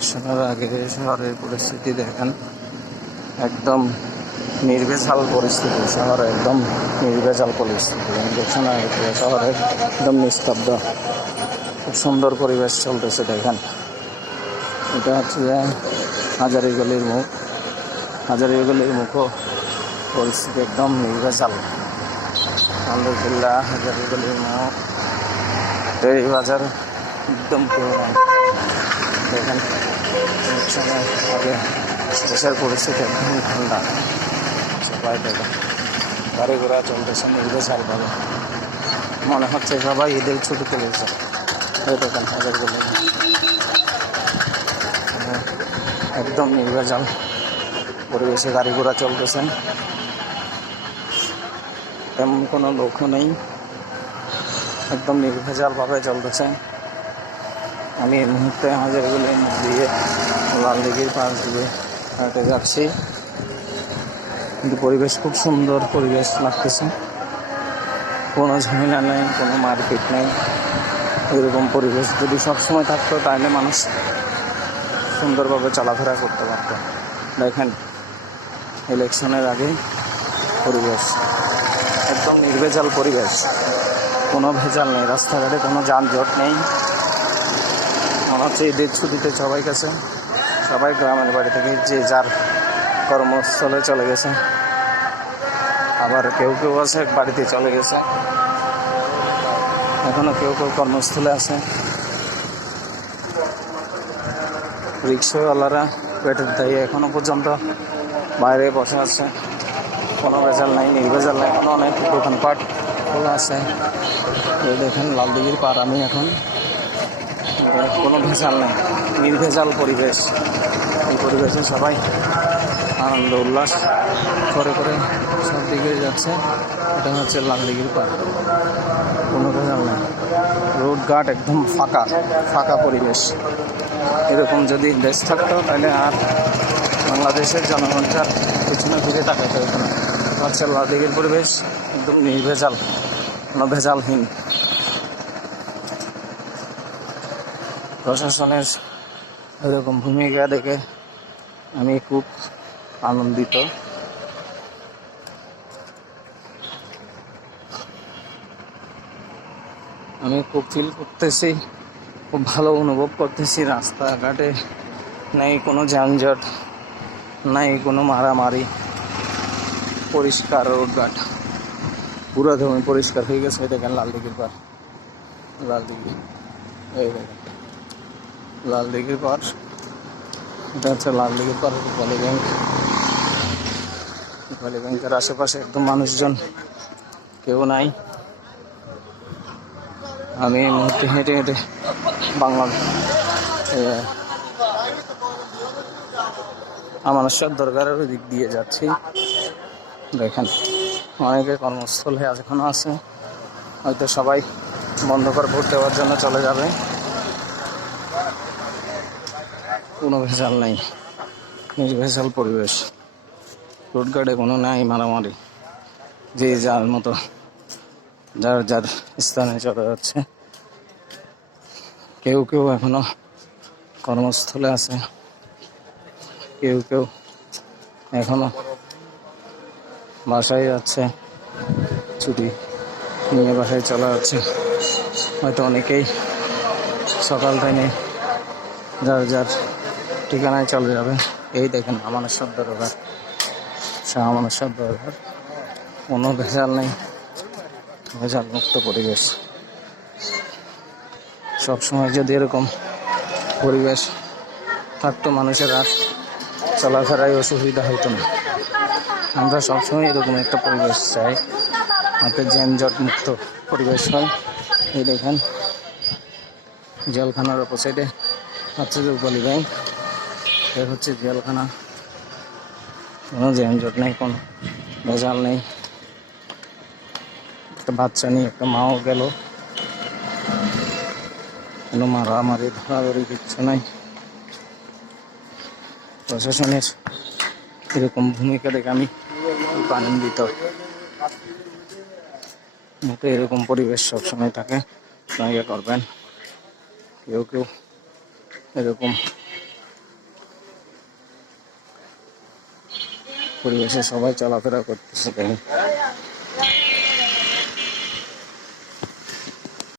ইলেকশনের আগে শহরের পরিস্থিতি দেখেন। একদম নির্ভেজাল পরিস্থিতি, শহরে একদম নির্ভেজাল পরিস্থিতি। থেকে শহরে একদম নিস্তব্ধ। খুব সুন্দর পরিবেশ চলতেছে, দেখেন। এটা হচ্ছে যে হাজারি গলির মুখ। হাজারি গলির মুখও পরিস্থিতি একদম নির্ভেজাল। আলহামদুলিল্লাহ, হাজারি গলির মুখ। বাজার একদম কেউ দেখেন ঠান্ডা। সবাই দেখেন গাড়ি ঘোড়া চলতেছে ভাবে মনে হচ্ছে সবাই ঈদের ছুটিতে গেছে। এই দেখেন হাজার গলির মুখ। একদম নির্ভেজাল। পরিবেশে গাড়ি ঘোড়া চলতেছে। তেমন কোনো লোকও নেই। একদম নির্ভেজালভাবে চলতেছে। আমি এই মুহূর্তে হাজারগুলি দিয়ে লাল দিঘির পাশ দিয়ে হাঁটে যাচ্ছি। কিন্তু পরিবেশ খুব সুন্দর পরিবেশ লাগতেছে। কোনো ঝামেলা নেই, কোনো মারপিট নেই। এরকম পরিবেশ যদি সবসময় থাকতো, তাহলে মানুষ সুন্দরভাবে চলাফেরা করতে পারতো। দেখেন, ইলেকশনের আগে পরিবেশ, একদম নির্ভেজাল পরিবেশ। কোনো ভেজাল নেই, রাস্তাঘাটে কোনো যানজট নেই। হচ্ছে ঈদের ছুটিতে সবাই গেছে। সবাই গ্রামের বাড়ি থেকে যে যার কর্মস্থলে চলে গেছে। আবার কেউ কেউ আছে বাড়িতে চলে গেছে। এখনও কেউ কেউ কর্মস্থলে আছে। রিক্সাওয়ালারা পেটের দায়ী এখনও পর্যন্ত বাইরে বসে আছে। কোনো ভেজাল নাই, নির্ভেজাল নাই, এখনও অনেক দোকানপাট খোলা আছে। এই দেখেন, লালদিঘির পার আমি এখন। কোনো ভেজাল নেই। নির্ভেজাল পরিবেশ। এই পরিবেশে সবাই আনন্দ, উল্লাস করে করে সব দিকে যাচ্ছে। এটা হচ্ছে লালদিঘির পার কোনো ভেজাল নেই। রোড ঘাট একদম ফাঁকা ফাঁকা পরিবেশ। এরকম যদি দেশ থাকতো, তাহলে আর বাংলাদেশের জনগণটার পিছনে ফিরে তাকাতে হতো না। হচ্ছে লাদিকের পরিবেশ একদম নির্ভেজাল, কোনো ভেজালহীন। প্রশাসনের এরকম ভূমিকা দেখে আমি খুব আনন্দিত। আমি খুব ফিল করতেছি, খুব ভালো অনুভব করতেছি রাস্তাঘাটে। নাই কোনো যানজট, নাই কোনো মারামারি। পরিষ্কার রোডঘাট। পুরো ধরনের পরিষ্কার হয়ে গেছে দেখেন লাল দিঘির পার লাল দিঘি লাল দিঘির পার। এটা হচ্ছে লাল দিঘির পার রূপালী ব্যাংক রূপালী ব্যাংকের আশেপাশে একদম মানুষজন কেউ নাই। আমি মুহূর্তে হেঁটে হেঁটে বাংলা এ, আমানশ্বর দরকারের দিক দিয়ে যাচ্ছি। দেখেন অনেকে কর্মস্থলে এখনও আছে। হয়তো সবাই বন্ধ করে ভোট দেওয়ার জন্য চলে যাবে। কোনো ভেজাল নাই। নির্ভেজাল পরিবেশ। রোডঘাটে কোনো নাই মারামারি। যে যার মতো, যার যার স্থানে চলে যাচ্ছে। কেউ কেউ এখনও কর্মস্থলে আছে। কেউ কেউ এখনও বাসায় যাচ্ছে। ছুটি নিয়ে বাসায় চলা যাচ্ছে। হয়তো অনেকেই সকাল থেকে যার যার ঠিকানায় চলে যাবে। এই দেখেন আমানেশ্বর দরবার শাহ আমানেশ্বর দরবার কোনো ভেজাল নেই। ভেজাল মুক্ত পরিবেশ। সবসময় যদি এরকম পরিবেশ থাকতো মানুষের, আর চলাফেরায় অসুবিধা হতো না। আমরা সবসময় এরকম একটা পরিবেশ চাই, যাতে যানজট মুক্ত পরিবেশ হয়। এই দেখেন, জেলখানার অপোসাইডে হচ্ছে উপলি ব্যাংক এ হচ্ছে জেলখানা। কোনো যানজট নেই, কোনো ভেজাল নেই। একটা বাচ্চা নিয়ে একটা মাও গেল। কোনো মারামারি, ধরাধরি কিচ্ছু নাই। প্রশাসনের এরকম ভূমিকা দেখে আমি আনন্দিত। যাতে এরকম পরিবেশ সবসময় থাকে করবেন। কেউ কেউ এরকম পরিবেশে সবাই চলাফেরা করতেছে।